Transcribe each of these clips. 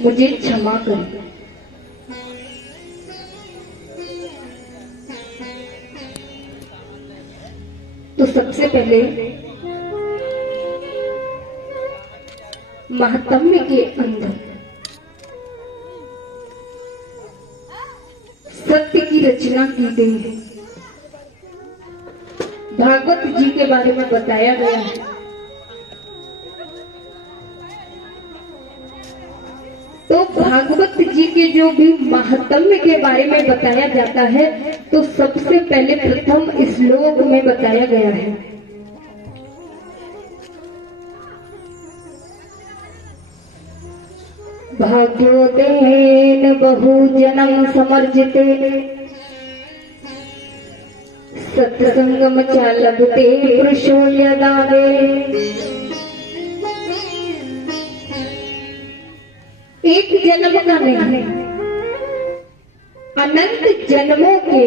मुझे क्षमा करें। तो सबसे पहले महात्म्य के अंदर सत्य की रचना की गई है। भागवत जी के बारे में बताया गया है। तो भागवत जी के जो भी महात्म्य के बारे में बताया जाता है तो सबसे पहले प्रथम श्लोक में बताया गया है। भाग्योदयेन बहुजनम समर्जिते सत्संगम च लभते पुरुषो यदा वे। एक जन्म का नहीं, अनंत जन्मों के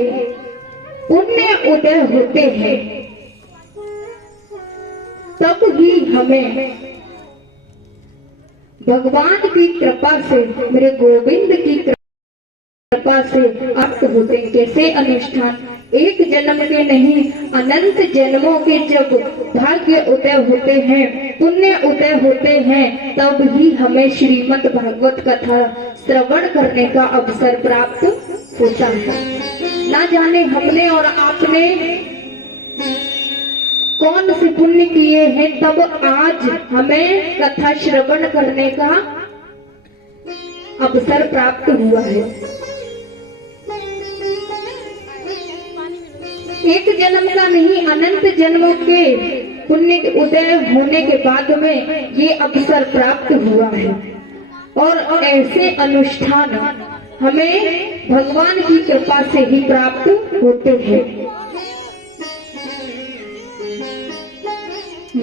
पुण्य उदय होते हैं, तब ही हमें भगवान की कृपा से, मेरे गोविंद की कृपा से प्राप्त होते हैं। कैसे अनुष्ठान? एक जन्म के नहीं, अनंत जन्मों के जब भाग्य उदय होते हैं, पुण्य उदय होते हैं, तब ही हमें श्रीमद् भागवत कथा श्रवण करने का अवसर प्राप्त होता है। ना जाने हमने और आपने कौन से पुण्य किए हैं, तब आज हमें कथा श्रवण करने का अवसर प्राप्त हुआ है। एक जन्म का नहीं, अनंत जन्मों के पुण्य के उदय होने के बाद में ये अवसर प्राप्त हुआ है। और ऐसे अनुष्ठान हमें भगवान की कृपा से ही प्राप्त होते हैं।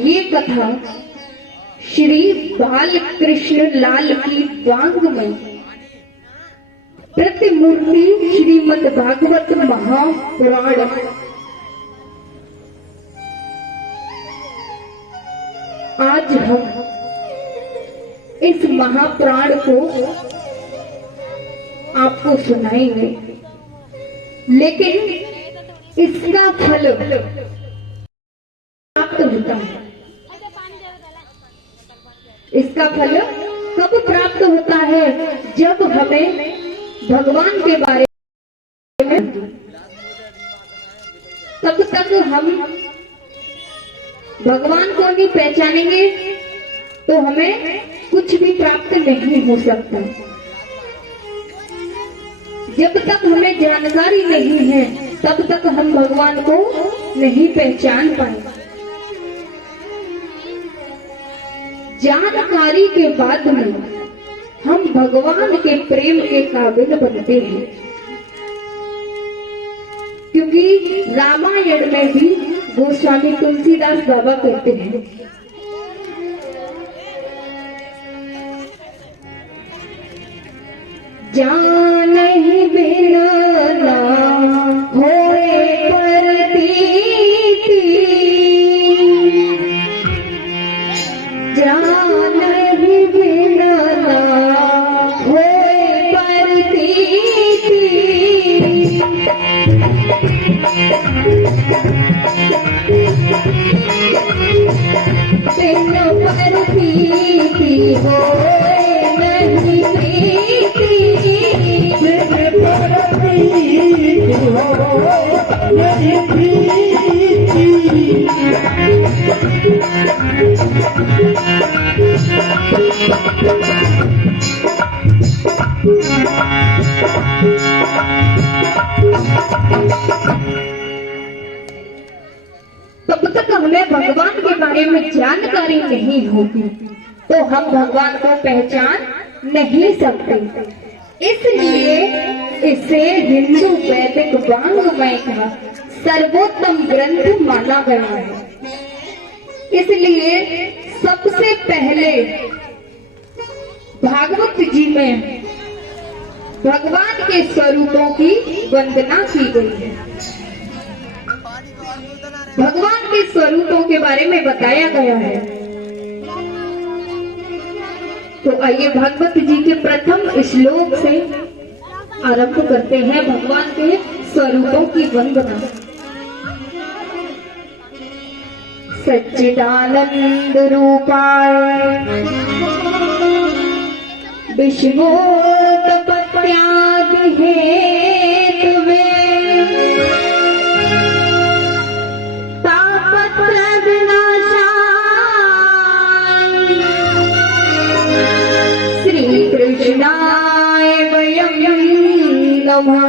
ये कथा श्री बाल कृष्ण लाल की वांग में प्रतिमूर्ति श्रीमद् भागवत महापुराण आज हम इस महापुराण को आपको सुनाएंगे, लेकिन इसका फल प्राप्त होता है। इसका फल कब प्राप्त होता है? जब हमें भगवान के बारे में, तब तक हम भगवान को नहीं पहचानेंगे तो हमें कुछ भी प्राप्त नहीं हो सकता। जब तक हमें जानकारी नहीं है, तब तक हम भगवान को नहीं पहचान पाएंगे। जानकारी के बाद में हम भगवान के प्रेम के काबिल बनते हैं, क्योंकि रामायण में भी गोस्वामी तुलसीदास बाबा कहते हैं, जानहि बिना ना होए प्रतीति, जानहि बिना ना होए प्रतीति। बिन प्रतीति होए नहीं प्रीति, बिन प्रतीति होए नहीं प्रीति। तब तक हमें भगवान के बारे में जानकारी नहीं होगी तो हम भगवान को पहचान नहीं सकते। इसलिए इसे हिंदू वैदिक वाङ्मय का सर्वोत्तम ग्रंथ माना गया है। इसलिए सबसे पहले भागवत जी में भगवान के स्वरूपों की वंदना की गई है। भगवान के स्वरूपों के बारे में बताया गया है। तो आइए भागवत जी के प्रथम श्लोक से आरंभ करते हैं भगवान के स्वरूपों की वंदना। सच्चिदानंद रूपाय विश्वोत्पत्त्यादि हेतवे तापत्रय विनाशाय श्री कृष्णाय वयं नमः।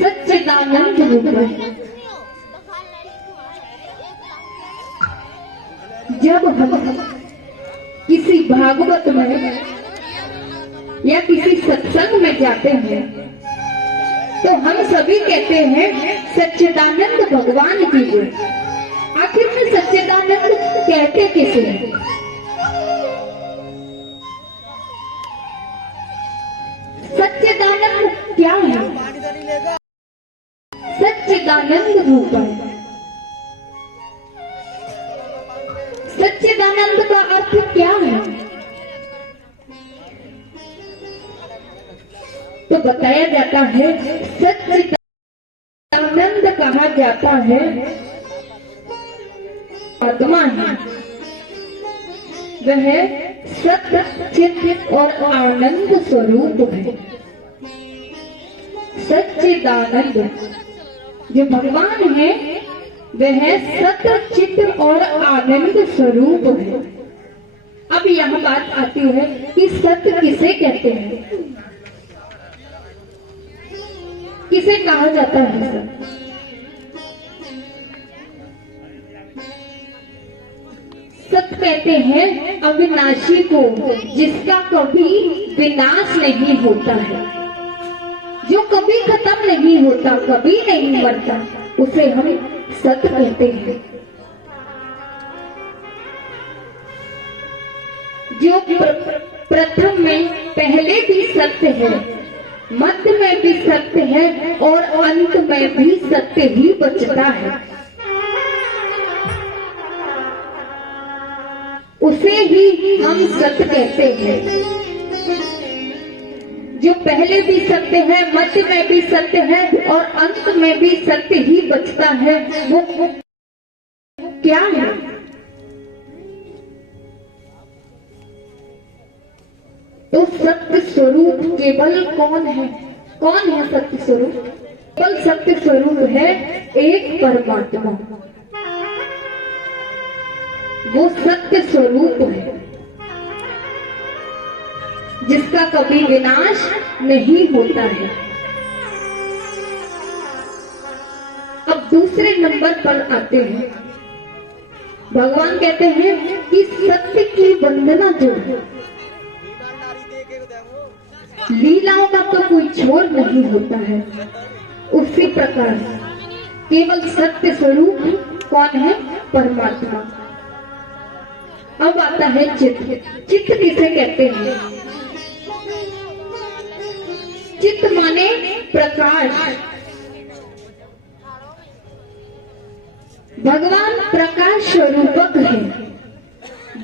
सच्चिदानंद रूपाय, जब हम किसी भागवत में या किसी सत्संग में जाते हैं तो हम सभी कहते हैं सच्चिदानंद भगवान की जय। आखिर में सच्चिदानंद कहते किसे हैं? सच्चिदानंद क्या है? सच्चिदानंद रूपाय, सच्चिदानंद का अर्थ क्या है? तो बताया जाता है सच्चिदानंद कहा जाता है आत्मा है, वह सत्य चित्त और आनंद स्वरूप है। सच्चिदानंद जो भगवान है वह सत्य चित्त और आनंद स्वरूप है। अब यह बात आती है कि सत्य किसे कहते हैं, किसे कहा जाता है सत्य? सत्य कहते हैं अविनाशी को, जिसका कभी विनाश नहीं होता है, जो कभी खत्म नहीं होता, कभी नहीं मरता, उसे हम सत्य कहते हैं। जो प्रथम में पहले भी सत्य है, मध्य में भी सत्य है और अंत में भी सत्य ही बचता है, उसे ही हम सत्य कहते हैं। जो पहले भी सत्य है, मध्य में भी सत्य है और अंत में भी सत्य ही बचता है, वो क्या है? तो सत्य स्वरूप केवल कौन है? कौन है सत्य स्वरूप? केवल सत्य स्वरूप है एक परमात्मा, वो सत्य स्वरूप है जिसका कभी विनाश नहीं होता है। अब दूसरे नंबर पर आते हैं। भगवान कहते हैं कि सत्य की वंदना जो है, लीलाओं का तो कोई छोर नहीं होता है, उसी प्रकार केवल सत्य स्वरूप कौन है? परमात्मा। अब आता है चित्त। चित्त किसे कहते हैं? चित्त माने प्रकाश। भगवान प्रकाश स्वरूपक है,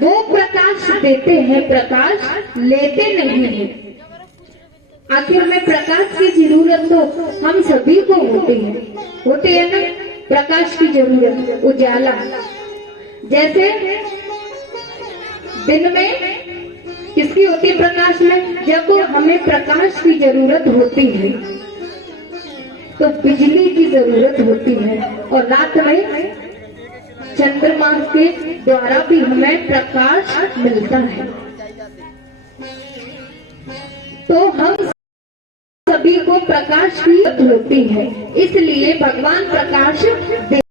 वो प्रकाश देते हैं, प्रकाश लेते नहीं है। आखिर में प्रकाश की जरूरत तो हम सभी को होती है ना? प्रकाश की जरूरत, उजाला। जैसे दिन में किसकी होती है प्रकाश में? जब हमें प्रकाश की जरूरत होती है तो बिजली की जरूरत होती है, और रात में चंद्रमा के द्वारा भी हमें प्रकाश मिलता है। तो हम सभी को प्रकाश की जरूरत होती है, इसलिए भगवान प्रकाश